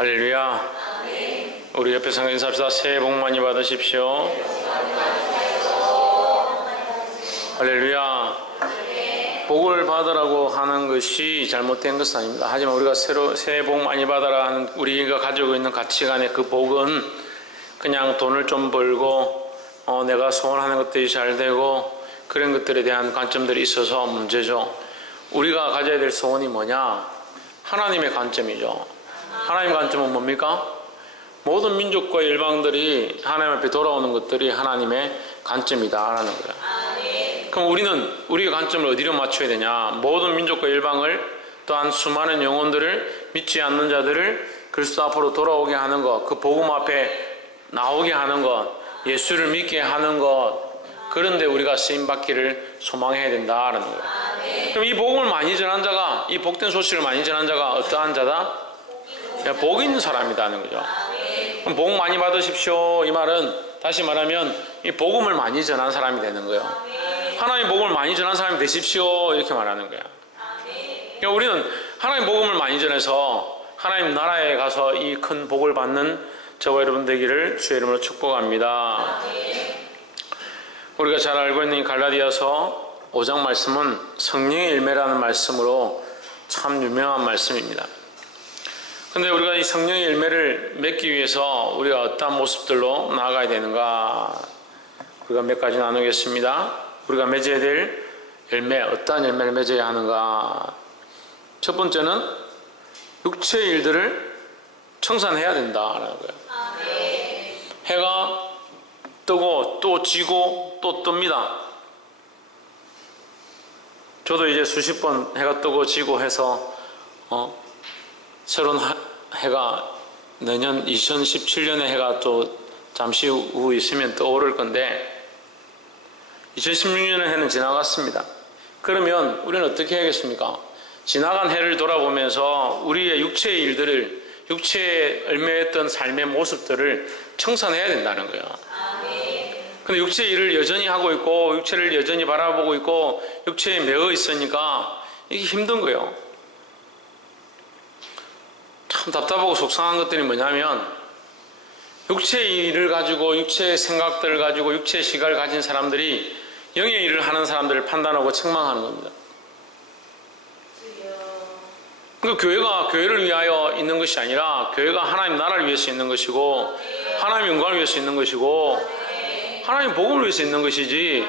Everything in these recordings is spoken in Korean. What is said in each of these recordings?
할렐루야. 우리 옆에 성도 인사합시다. 새해 복 많이 받으십시오. 할렐루야. 복을 받으라고 하는 것이 잘못된 것은 아닙니다. 하지만 우리가 새해 복 많이 받아라 하는 우리가 가지고 있는 가치관의 그 복은 그냥 돈을 좀 벌고 내가 소원하는 것들이 잘 되고 그런 것들에 대한 관점들이 있어서 문제죠. 우리가 가져야 될 소원이 뭐냐? 하나님의 관점이죠. 하나님의 관점은 뭡니까? 모든 민족과 열방들이 하나님 앞에 돌아오는 것들이 하나님의 관점이다라는 거예요. 그럼 우리는 우리의 관점을 어디로 맞춰야 되냐? 모든 민족과 열방을 또한 수많은 영혼들을 믿지 않는 자들을 그리스도 앞으로 돌아오게 하는 것, 그 복음 앞에 나오게 하는 것, 예수를 믿게 하는 것, 그런데 우리가 쓰임받기를 소망해야 된다라는 거예요. 그럼 이 복음을 많이 전한 자가, 이 복된 소식을 많이 전한 자가 어떠한 자다? 복 있는 사람이라는 거죠. 그럼 복 많이 받으십시오. 이 말은 다시 말하면 이 복음을 많이 전한 사람이 되는 거예요. 하나님 복음을 많이 전한 사람이 되십시오. 이렇게 말하는 거야. 그러니까 우리는 하나님 복음을 많이 전해서 하나님 나라에 가서 이 큰 복을 받는 저와 여러분 되기를 주의 이름으로 축복합니다. 우리가 잘 알고 있는 이 갈라디아서 5장 말씀은 성령의 열매라는 말씀으로 참 유명한 말씀입니다. 근데 우리가 이 성령의 열매를 맺기 위해서 우리가 어떤 모습들로 나아가야 되는가? 우리가 몇 가지 나누겠습니다. 우리가 맺어야 될 열매, 어떤 열매를 맺어야 하는가? 첫 번째는 육체의 일들을 청산해야 된다라는 거예요. 해가 뜨고 또 지고 또 뜹니다. 저도 이제 수십 번 해가 뜨고 지고 해서 새로운 해가 내년 2017년의 해가 또 잠시 후 있으면 떠오를 건데 2016년의 해는 지나갔습니다. 그러면 우리는 어떻게 해야겠습니까? 지나간 해를 돌아보면서 우리의 육체의 일들을, 육체에 얽매였던 삶의 모습들을 청산해야 된다는 거예요. 근데 육체의 일을 여전히 하고 있고 육체를 여전히 바라보고 있고 육체에 매어 있으니까 이게 힘든 거예요. 참 답답하고 속상한 것들이 뭐냐면 육체의 일을 가지고 육체의 생각들을 가지고 육체의 시각을 가진 사람들이 영의 일을 하는 사람들을 판단하고 책망하는 겁니다. 그러니까 교회가 교회를 위하여 있는 것이 아니라 교회가 하나님 나라를 위해서 있는 것이고 하나님 영광을 위해서 있는 것이고 하나님 복음을 위해서 있는 것이지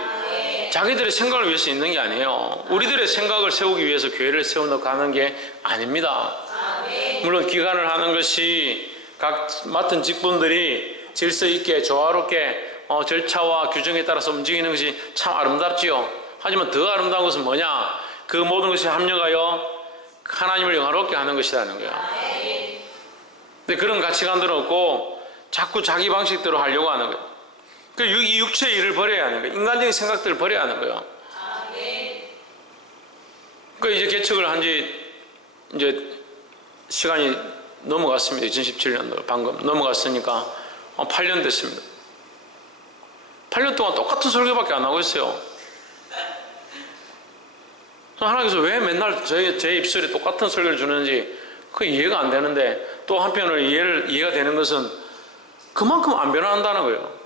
자기들의 생각을 위해서 있는 게 아니에요. 우리들의 생각을 세우기 위해서 교회를 세워놓고 하는 게 아닙니다. 물론 기간을 하는 것이 각 맡은 직분들이 질서 있게 조화롭게 절차와 규정에 따라서 움직이는 것이 참 아름답지요. 하지만 더 아름다운 것은 뭐냐? 그 모든 것이 합력하여 하나님을 영화롭게 하는 것이라는 거예요. 근데 그런 가치관들은 없고 자꾸 자기 방식대로 하려고 하는 거예요. 이 육체의 일을 버려야 하는 거예요. 인간적인 생각들을 버려야 하는 거예요. 이제 개척을 한 지 이제 시간이 넘어갔습니다. 2017년도 방금 넘어갔으니까 8년 됐습니다. 8년 동안 똑같은 설교밖에 안 하고 있어요. 하나님께서 왜 맨날 제 입술에 똑같은 설교를 주는지 그게 이해가 안 되는데 또 한편으로 이해가 되는 것은 그만큼 안 변한다는 거예요.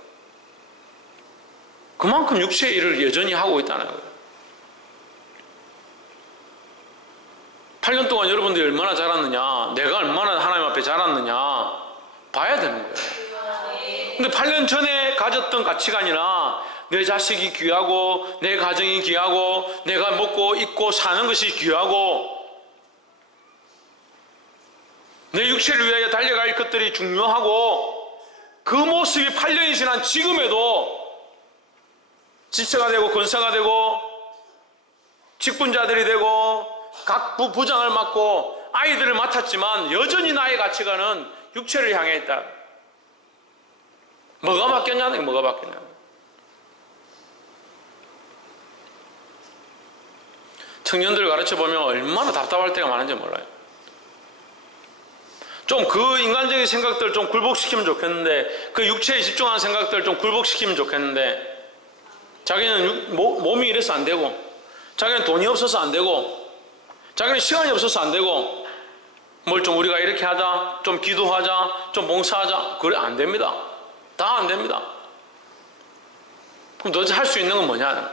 그만큼 육체의 일을 여전히 하고 있다는 거예요. 8년 동안 여러분들이 얼마나 자랐느냐, 내가 얼마나 하나님 앞에 자랐느냐 봐야 되는 거예요. 근데 8년 전에 가졌던 가치관이나 내 자식이 귀하고 내 가정이 귀하고 내가 먹고 입고 사는 것이 귀하고 내 육체를 위하여 달려갈 것들이 중요하고 그 모습이 8년이 지난 지금에도 집사가 되고 권사가 되고 직분자들이 되고 각 부장을 맡고 아이들을 맡았지만 여전히 나의 가치관은 육체를 향해 있다. 뭐가 바뀌었냐는 게 뭐가 바뀌었냐. 청년들을 가르쳐보면 얼마나 답답할 때가 많은지 몰라요. 좀 그 인간적인 생각들을 좀 굴복시키면 좋겠는데 그 육체에 집중하는 생각들을 좀 굴복시키면 좋겠는데 자기는 몸이 이래서 안 되고 자기는 돈이 없어서 안 되고 자기는 시간이 없어서 안 되고 뭘 좀 우리가 이렇게 하자, 좀 기도하자, 좀 봉사하자, 그래 안 됩니다. 다 안 됩니다. 그럼 도대체 할 수 있는 건 뭐냐?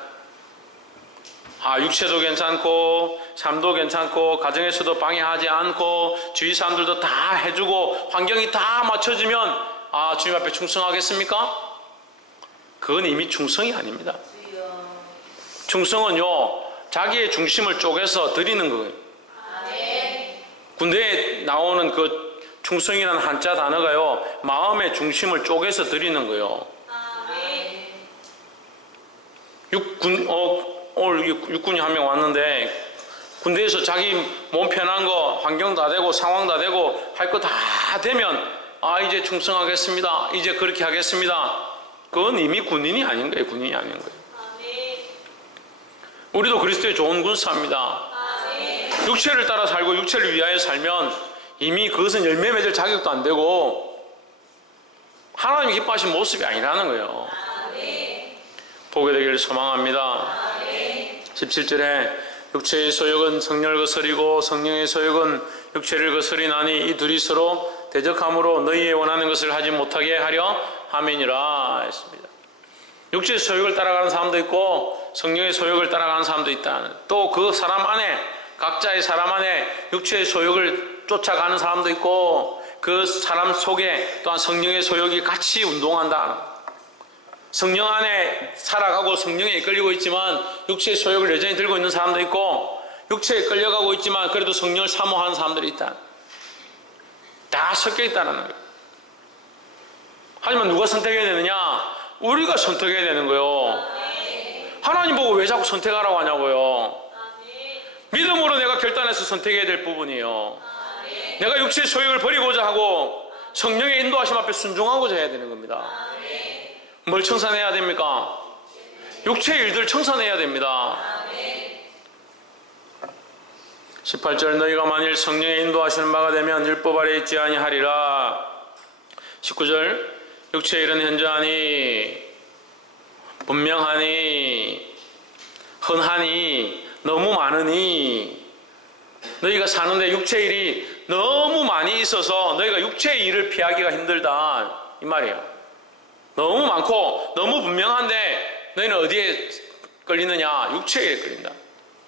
육체도 괜찮고 삶도 괜찮고 가정에서도 방해하지 않고 주위 사람들도 다 해주고 환경이 다 맞춰지면 주님 앞에 충성하겠습니까? 그건 이미 충성이 아닙니다. 충성은요, 자기의 중심을 쪼개서 드리는 거예요. 군대에 나오는 그 충성이라는 한자 단어가요, 마음의 중심을 쪼개서 드리는 거예요. 오늘 육군이 한 명 왔는데 군대에서 자기 몸 편한 거 환경 다 되고 상황 다 되고 할 거 다 되면 이제 충성하겠습니다. 이제 그렇게 하겠습니다. 그건 이미 군인이 아닌 거예요. 군인이 아닌 거예요. 우리도 그리스도의 좋은 군사입니다. 육체를 따라 살고 육체를 위하여 살면 이미 그것은 열매 맺을 자격도 안 되고 하나님이 기뻐하신 모습이 아니라는 거예요. 보게 되기를 소망합니다. 17절에 육체의 소욕은 성령을 거스리고 성령의 소욕은 육체를 거스리나니 이 둘이 서로 대적함으로 너희의 원하는 것을 하지 못하게 하려 함이니라 했습니다. 육체의 소욕을 따라가는 사람도 있고 성령의 소욕을 따라가는 사람도 있다. 또 그 사람 안에 각자의 사람 안에 육체의 소욕을 쫓아가는 사람도 있고 그 사람 속에 또한 성령의 소욕이 같이 운동한다. 성령 안에 살아가고 성령에 이끌리고 있지만 육체의 소욕을 여전히 들고 있는 사람도 있고 육체에 끌려가고 있지만 그래도 성령을 사모하는 사람들이 있다. 다 섞여 있다는 거예요. 하지만 누가 선택해야 되느냐? 우리가 선택해야 되는 거예요. 하나님 보고 왜 자꾸 선택하라고 하냐고요. 믿음으로 내가 결단해서 선택해야 될 부분이에요. 내가 육체의 소욕을 버리고자 하고 성령의 인도하심 앞에 순종하고자 해야 되는 겁니다. 뭘 청산해야 됩니까? 육체의 일들 청산해야 됩니다. 18절 너희가 만일 성령의 인도하시는 바가 되면 율법 아래 있지 아니하리라. 19절 육체의 일은 현저하니 분명하니 흔하니 너무 많으니 너희가 사는데 육체의 일이 너무 많이 있어서 너희가 육체의 일을 피하기가 힘들다 이 말이에요. 너무 많고 너무 분명한데 너희는 어디에 끌리느냐? 육체의 일에 끌린다.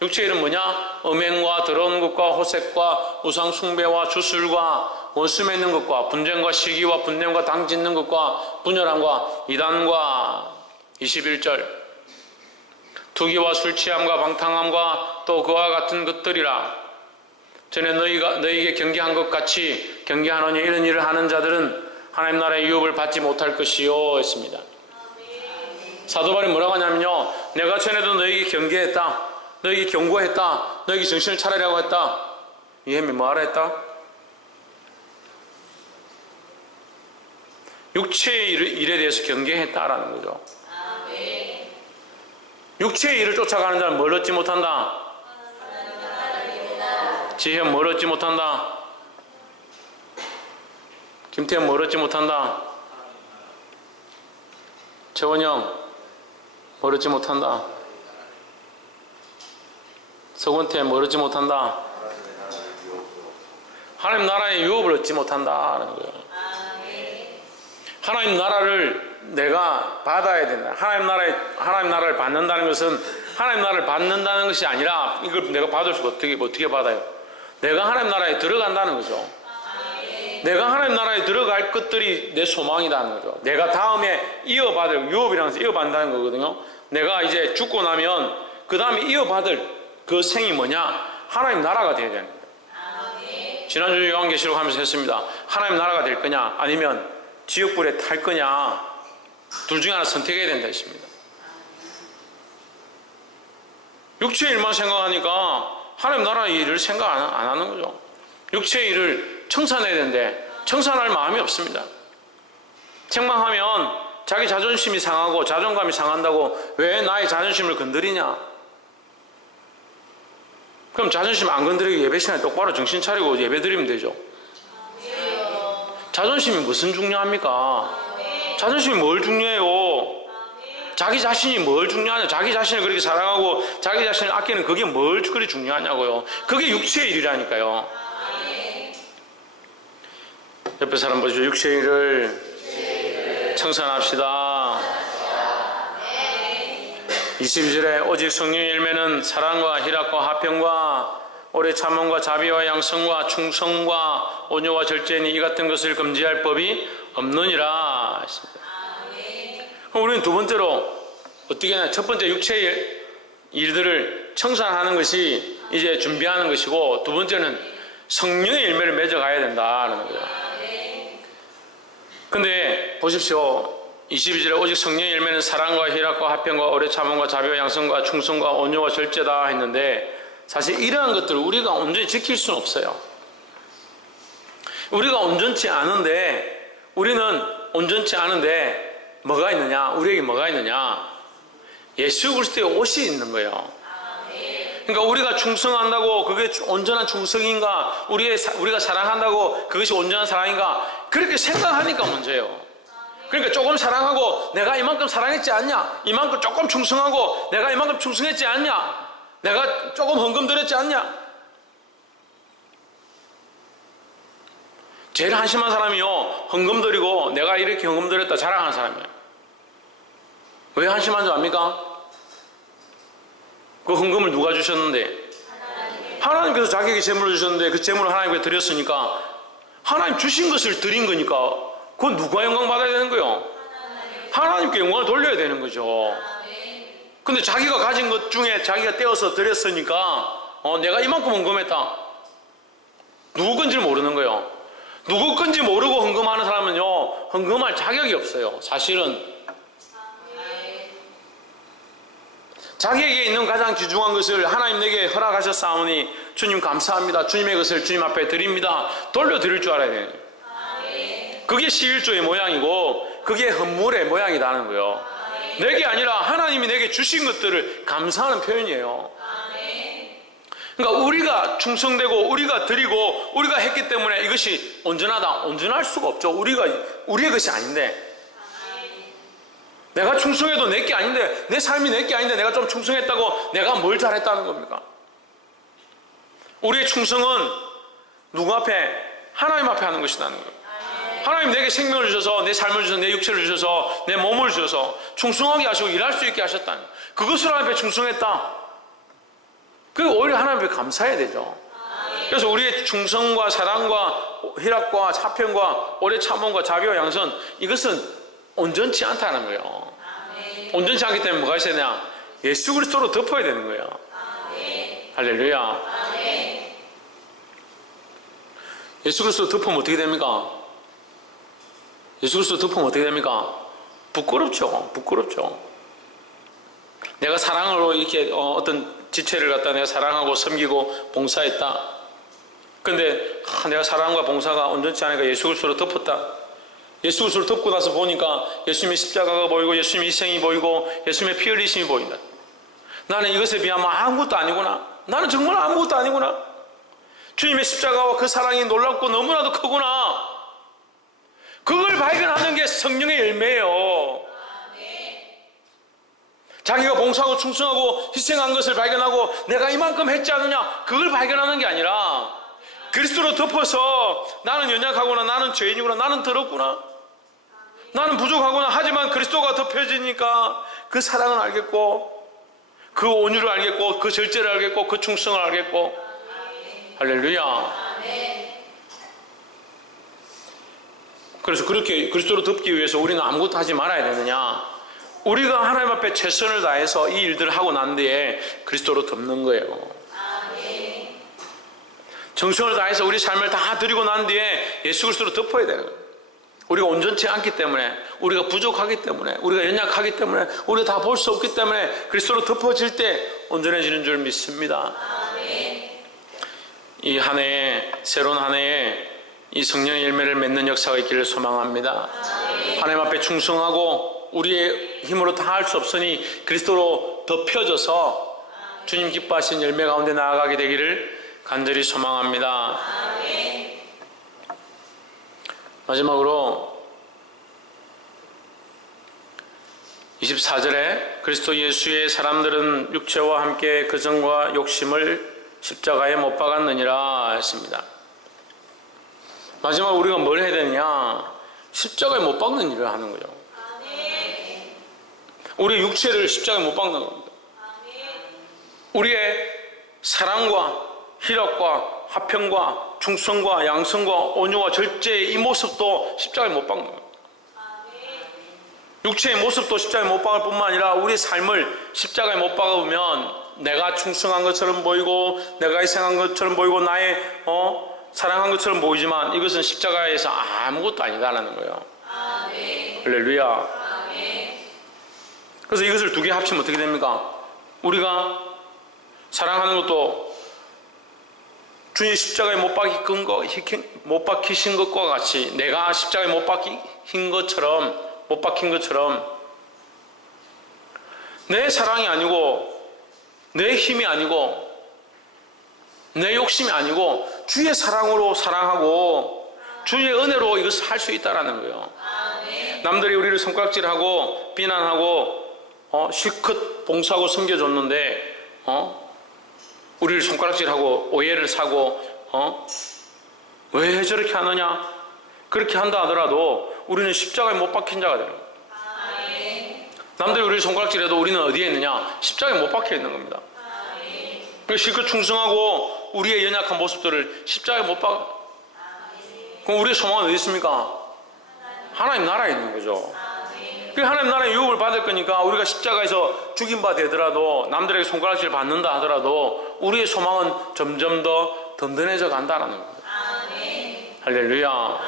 육체의 일은 뭐냐? 음행과 더러운 것과 호색과 우상 숭배와 주술과 원수 맺는 것과 분쟁과 시기와 분냄과 당 짓는 것과 분열함과 이단과 21절 투기와 술 취함과 방탕함과 또 그와 같은 것들이라. 전에 너희에게 경계한 것 같이 경계하노니 이런 일을 하는 자들은 하나님 나라의 유업을 받지 못할 것이요 했습니다. 사도 바울이 뭐라고 하냐면요, 내가 전에도 너희에게 경계했다, 너희에게 경고했다, 너희에게 정신을 차리라고 했다. 이해면 뭐하라 했다? 육체의 일에 대해서 경계했다라는 거죠. 육체의 일을 쫓아가는 자는 뭘 얻지 못한다? 지혜는 뭘 얻지 못한다? 김태현 뭘 얻지 못한다? 최원영 뭘 얻지 못한다? 서건태 뭘 얻지 못한다? 하나님 나라의 유업을 얻지 못한다는 거예요. 하나님 나라를 내가 받아야 된다. 하나님 나라를 받는다는 것은 하나님 나라를 받는다는 것이 아니라 이걸 내가 받을 수가 어떻게 받아요? 내가 하나님 나라에 들어간다는 거죠. 내가 하나님 나라에 들어갈 것들이 내 소망이라는 거죠. 내가 다음에 이어받을, 유업이라는 것은 이어받는다는 거거든요. 내가 이제 죽고 나면 그 다음에 이어받을 그 생이 뭐냐? 하나님 나라가 되어야 되는 거예요. 지난주 요한계시록 하면서 했습니다. 하나님 나라가 될 거냐 아니면 지옥불에 탈 거냐, 둘 중에 하나 선택해야 된다 했습니다. 육체의 일만 생각하니까 하나님 나라의 일을 생각 안 하는 거죠. 육체의 일을 청산해야 되는데 청산할 마음이 없습니다. 책망하면 자기 자존심이 상하고 자존감이 상한다고 왜 나의 자존심을 건드리냐? 그럼 자존심 안 건드리고 예배 시간에 똑바로 정신 차리고 예배 드리면 되죠. 자존심이 무슨 중요합니까? 자존심이 뭘 중요해요? 자기 자신이 뭘 중요하냐? 자기 자신을 그렇게 사랑하고 자기 자신을 아끼는 그게 뭘 그리 중요하냐고요. 그게 육체의 일이라니까요. 옆에 사람 보시죠. 육체의 일을 청산합시다. 22절에 오직 성령의 열매는 사랑과 희락과 화평과 오래 참음과 자비와 양성과 충성과 온유와 절제니 이 같은 것을 금지할 법이 없느니라 했습니다. 그럼 우리는 두 번째로 어떻게 하냐? 첫 번째 육체의 일들을 청산하는 것이 이제 준비하는 것이고, 두 번째는 성령의 열매를 맺어가야 된다는 거예요. 근데 보십시오. 22절에 오직 성령의 열매는 사랑과 희락과 화평과 오래 참음과 자비와 양성과 충성과 온유와 절제다 했는데, 사실 이러한 것들을 우리가 온전히 지킬 수는 없어요. 우리는 온전치 않은데 뭐가 있느냐? 우리에게 뭐가 있느냐? 예수 그리스도의 옷이 있는 거예요. 그러니까 우리가 충성한다고 그게 온전한 충성인가? 우리가 사랑한다고 그것이 온전한 사랑인가? 그렇게 생각하니까 문제예요. 그러니까 조금 사랑하고 내가 이만큼 사랑했지 않냐? 이만큼 조금 충성하고 내가 이만큼 충성했지 않냐? 내가 조금 헌금 드렸지 않냐? 제일 한심한 사람이요, 헌금 드리고 내가 이렇게 헌금 드렸다 자랑하는 사람이에요. 왜 한심한 줄 압니까? 그 헌금을 누가 주셨는데? 하나님께서 자기에게 재물을 주셨는데 그 재물을 하나님께 드렸으니까 하나님 주신 것을 드린 거니까 그건 누가 영광 받아야 되는 거예요? 하나님께 영광을 돌려야 되는 거죠. 근데 자기가 가진 것 중에 자기가 떼어서 드렸으니까 내가 이만큼 헌금했다. 누구 건지 모르는 거예요. 누구 건지 모르고 헌금하는 사람은요, 헌금할 자격이 없어요. 사실은 자기에게 있는 가장 귀중한 것을 하나님 내게 허락하셨사오니 주님 감사합니다. 주님의 것을 주님 앞에 드립니다. 돌려드릴 줄 알아야 돼요. 그게 11조의 모양이고 그게 헌물의 모양이라는 거예요. 내게 아니라 하나님이 내게 주신 것들을 감사하는 표현이에요. 그러니까 우리가 충성되고 우리가 드리고 우리가 했기 때문에 이것이 온전하다. 온전할 수가 없죠. 우리의 것이 아닌데, 내가 충성해도 내게 아닌데, 내 삶이 내게 아닌데 내가 좀 충성했다고 내가 뭘 잘했다는 겁니까? 우리의 충성은 누구 앞에? 하나님 앞에 하는 것이라는 거예요. 하나님 내게 생명을 주셔서, 내 삶을 주셔서, 내 육체를 주셔서, 내 몸을 주셔서 충성하게 하시고 일할 수 있게 하셨다는 거예요. 그것을 하나님 앞에 충성했다. 그리고 오히려 하나님 앞에 감사해야 되죠. 그래서 우리의 충성과 사랑과 희락과 화평과 오래 참음과 자비와 양선, 이것은 온전치 않다는 거예요. 온전치 않기 때문에 뭐가 있어야 되냐? 예수 그리스도로 덮어야 되는 거예요. 할렐루야. 예수 그리스도 덮으면 어떻게 됩니까? 예수 그리스도 덮으면 어떻게 됩니까? 부끄럽죠. 내가 사랑으로 이렇게 어떤 지체를 갖다 내가 사랑하고 섬기고 봉사했다. 근데 내가 사랑과 봉사가 온전치 않으니까 예수 그리스도로 덮었다. 예수 그리스도를 덮고 나서 보니까 예수님의 십자가가 보이고 예수님의 희생이 보이고 예수님의 피 흘리심이 보인다. 나는 이것에 비하면 아무것도 아니구나. 나는 정말 아무것도 아니구나. 주님의 십자가와 그 사랑이 놀랍고 너무나도 크구나. 그걸 발견하는 게 성령의 열매예요. 자기가 봉사하고 충성하고 희생한 것을 발견하고 내가 이만큼 했지 않느냐, 그걸 발견하는 게 아니라 그리스도로 덮어서 나는 연약하구나, 나는 죄인이구나, 나는 더럽구나, 나는 부족하구나. 하지만 그리스도가 덮여지니까 그 사랑을 알겠고 그 온유를 알겠고 그 절제를 알겠고 그 충성을 알겠고. 할렐루야. 그래서 그렇게 그리스도로 덮기 위해서 우리는 아무것도 하지 말아야 되느냐? 우리가 하나님 앞에 최선을 다해서 이 일들을 하고 난 뒤에 그리스도로 덮는 거예요. 정성을 다해서 우리 삶을 다 드리고 난 뒤에 예수 그리스도로 덮어야 되는 거예요. 우리가 온전치 않기 때문에, 우리가 부족하기 때문에, 우리가 연약하기 때문에, 우리가 다 볼 수 없기 때문에 그리스도로 덮어질 때 온전해지는 줄 믿습니다. 이 한 해에, 새로운 한 해에 이 성령의 열매를 맺는 역사가 있기를 소망합니다. 하나님 앞에 충성하고 우리의 힘으로 다 할 수 없으니 그리스도로 덮여져서 주님 기뻐하신 열매 가운데 나아가게 되기를 간절히 소망합니다. 마지막으로 24절에 그리스도 예수의 사람들은 육체와 함께 그정과 욕심을 십자가에 못 박았느니라 했습니다. 마지막 우리가 뭘 해야 되느냐? 십자가에 못 박는 일을 하는 거죠. 우리의 육체를 십자가에 못 박는 겁니다. 우리의 사랑과 희락과 화평과 충성과 양성과 온유와 절제의 이 모습도 십자가에 못 박는 겁니다. 육체의 모습도 십자가에 못 박을 뿐만 아니라 우리의 삶을 십자가에 못 박으면 내가 충성한 것처럼 보이고 내가 희생한 것처럼 보이고 나의 사랑한 것처럼 보이지만 이것은 십자가에서 아무것도 아니다라는 거예요. 할렐루야. 그래서 이것을 두 개 합치면 어떻게 됩니까? 우리가 사랑하는 것도 주님 십자가에 못 박히신 것과 같이 내가 십자가에 못 박힌 것처럼 내 사랑이 아니고 내 힘이 아니고 내 욕심이 아니고 주의 사랑으로 사랑하고 주의 은혜로 이것을 할 수 있다는 거예요. 남들이 우리를 손가락질하고 비난하고 실컷 봉사하고 섬겨줬는데 우리를 손가락질하고 오해를 사고 왜 저렇게 하느냐 그렇게 한다 하더라도 우리는 십자가에 못 박힌 자가 되는 거예요. 남들이 우리를 손가락질해도 우리는 어디에 있느냐? 십자가에 못 박혀 있는 겁니다. 실컷 충성하고 우리의 연약한 모습들을 십자가에 못 박아. 그럼 우리의 소망은 어디 있습니까? 하나님 나라에 있는 거죠. 하나님 나라의 유업을 받을 거니까 우리가 십자가에서 죽임 바 되더라도 남들에게 손가락질 받는다 하더라도 우리의 소망은 점점 더 든든해져 간다는 겁니다. 할렐루야.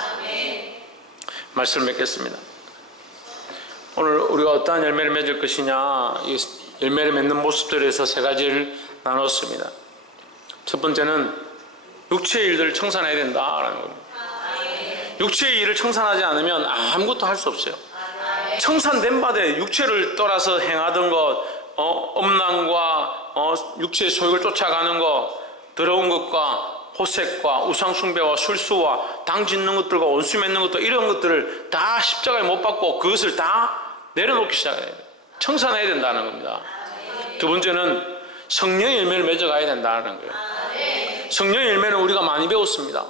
말씀을 맺겠습니다. 오늘 우리가 어떠한 열매를 맺을 것이냐, 이 열매를 맺는 모습들에서 세 가지를 나눴습니다. 첫 번째는 육체의 일들을 청산해야 된다라는 겁니다. 육체의 일을 청산하지 않으면 아무것도 할 수 없어요. 청산된 바에 육체를 떠나서 행하던 것, 음란과 육체의 소욕을 쫓아가는 것, 더러운 것과 호색과 우상숭배와 술수와 당 짓는 것들과 원수 맺는 것들, 이런 것들을 다 십자가에 못 박고 그것을 다 내려놓기 시작해야 돼요. 청산해야 된다는 겁니다. 두 번째는 성령의 열매를 맺어가야 된다는 거예요. 성령의 열매는 우리가 많이 배웠습니다.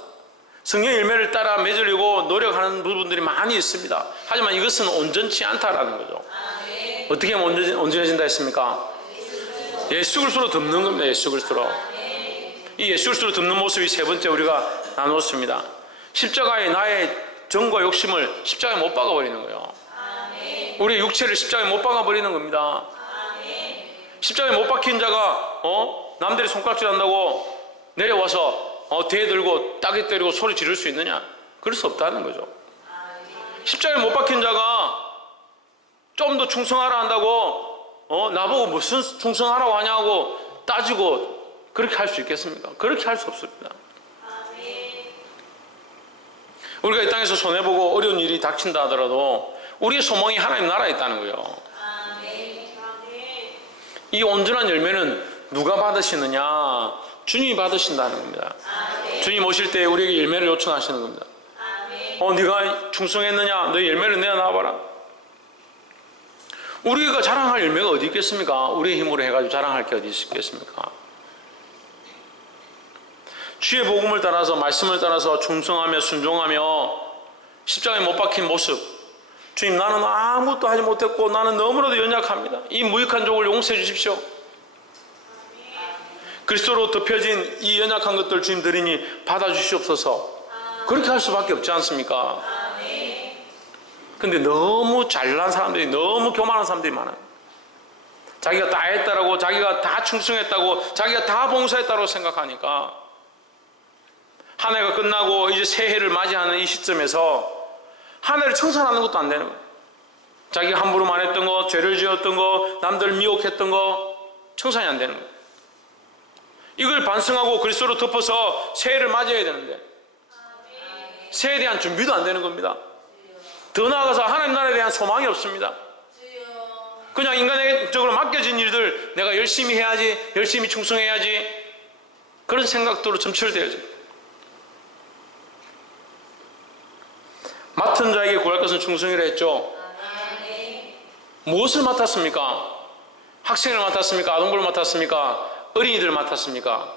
성령의 열매를 따라 맺으려고 노력하는 부분들이 많이 있습니다. 하지만 이것은 온전치 않다라는 거죠. 어떻게 하면 온전해진다 했습니까? 예수 그리스도로 덮는 겁니다. 예수 그리스도로. 이 예수 그리스도로 덮는 모습이 세 번째 우리가 나누었습니다. 십자가에 나의 정과 욕심을 십자가에 못 박아버리는 거예요. 우리의 육체를 십자가에 못 박아버리는 겁니다. 십자가에 못 박힌 자가 남들이 손가락질 한다고 내려와서 뒤에 들고 따개 때리고 소리 지를 수 있느냐? 그럴 수 없다는 거죠. 십자가에 못 박힌 자가 좀 더 충성하라 한다고 나보고 무슨 충성하라고 하냐고 따지고 그렇게 할 수 있겠습니까? 그렇게 할 수 없습니다. 우리가 이 땅에서 손해보고 어려운 일이 닥친다 하더라도 우리의 소망이 하나님 나라에 있다는 거예요. 이 온전한 열매는 누가 받으시느냐? 주님이 받으신다는 겁니다. 주님 오실 때 우리에게 열매를 요청하시는 겁니다. 네가 충성했느냐? 너의 열매를 내어놔봐라. 우리가 자랑할 열매가 어디 있겠습니까? 우리의 힘으로 해가지고 자랑할 게 어디 있겠습니까? 주의 복음을 따라서, 말씀을 따라서 충성하며 순종하며 십자가에 못 박힌 모습. 주님, 나는 아무것도 하지 못했고 나는 너무나도 연약합니다. 이 무익한 족을 용서해 주십시오. 그리스도로 덮여진 이 연약한 것들 주님 드리니 받아주시옵소서. 그렇게 할 수밖에 없지 않습니까? 근데 너무 잘난 사람들이, 너무 교만한 사람들이 많아요. 자기가 다 했다라고, 자기가 다 충성했다고, 자기가 다 봉사했다고 생각하니까 한 해가 끝나고 이제 새해를 맞이하는 이 시점에서 한 해를 청산하는 것도 안 되는 거예요. 자기가 함부로 말했던 거, 죄를 지었던 거, 남들 미혹했던 거 청산이 안 되는 거예요. 이걸 반성하고 그리스도로 덮어서 새해를 맞이해야 되는데 새해에 대한 준비도 안 되는 겁니다. 더 나아가서 하나님 나라에 대한 소망이 없습니다. 그냥 인간적으로 맡겨진 일들 내가 열심히 해야지, 열심히 충성해야지, 그런 생각들로 점철되어져. 맡은 자에게 구할 것은 충성이라 했죠. 무엇을 맡았습니까? 학생을 맡았습니까? 아동부를 맡았습니까? 어린이들을 맡았습니까?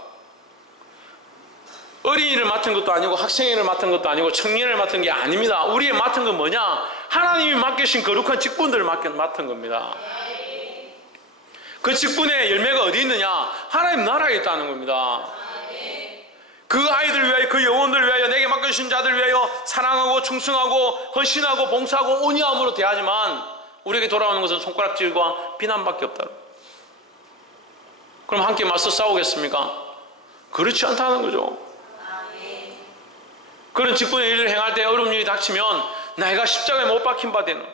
어린이를 맡은 것도 아니고 학생회를 맡은 것도 아니고 청년을 맡은 게 아닙니다. 우리의 맡은 건 뭐냐? 하나님이 맡기신 거룩한 직분들을 맡은 겁니다. 그 직분의 열매가 어디 있느냐? 하나님 나라에 있다는 겁니다. 그 아이들을 위하여, 그 영혼들을 위하여, 내게 맡겨주신 자들을 위하여 사랑하고 충성하고 헌신하고 봉사하고 온유함으로 대하지만 우리에게 돌아오는 것은 손가락질과 비난밖에 없다. 그럼 함께 맞서 싸우겠습니까? 그렇지 않다는 거죠. 그런 직분의 일을 행할 때 어려운 일이 닥치면 내가 십자가에 못 박힌 바 되는,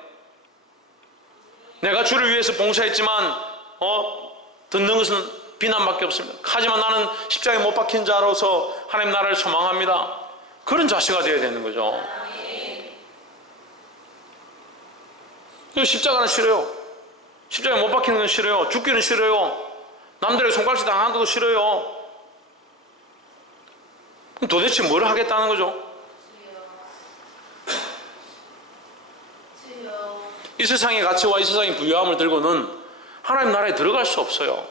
내가 주를 위해서 봉사했지만 듣는 것은 비난밖에 없습니다. 하지만 나는 십자가에 못 박힌 자로서 하나님 나라를 소망합니다. 그런 자세가 되어야 되는 거죠. 십자가는 싫어요. 십자가에 못 박히는 건 싫어요. 죽기는 싫어요. 남들에게 손가락질 당하는 것도 싫어요. 그럼 도대체 뭘 하겠다는 거죠? 이 세상의 가치와 이 세상의 부유함을 들고는 하나님 나라에 들어갈 수 없어요.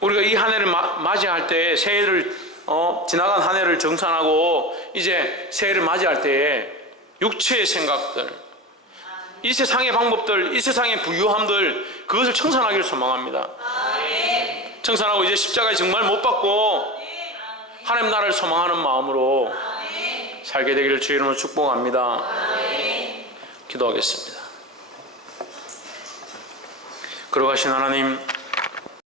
우리가 이 한 해를 맞이할 때, 새해를 지나간 한 해를 정산하고 이제 새해를 맞이할 때에 육체의 생각들, 이 세상의 방법들, 이 세상의 부유함들, 그것을 청산하기를 소망합니다. 청산하고 이제 십자가에 정말 못 박고 하나님 나라를 소망하는 마음으로 살게 되기를 주의 이름으로 축복합니다. 기도하겠습니다. 걸어가신 하나님,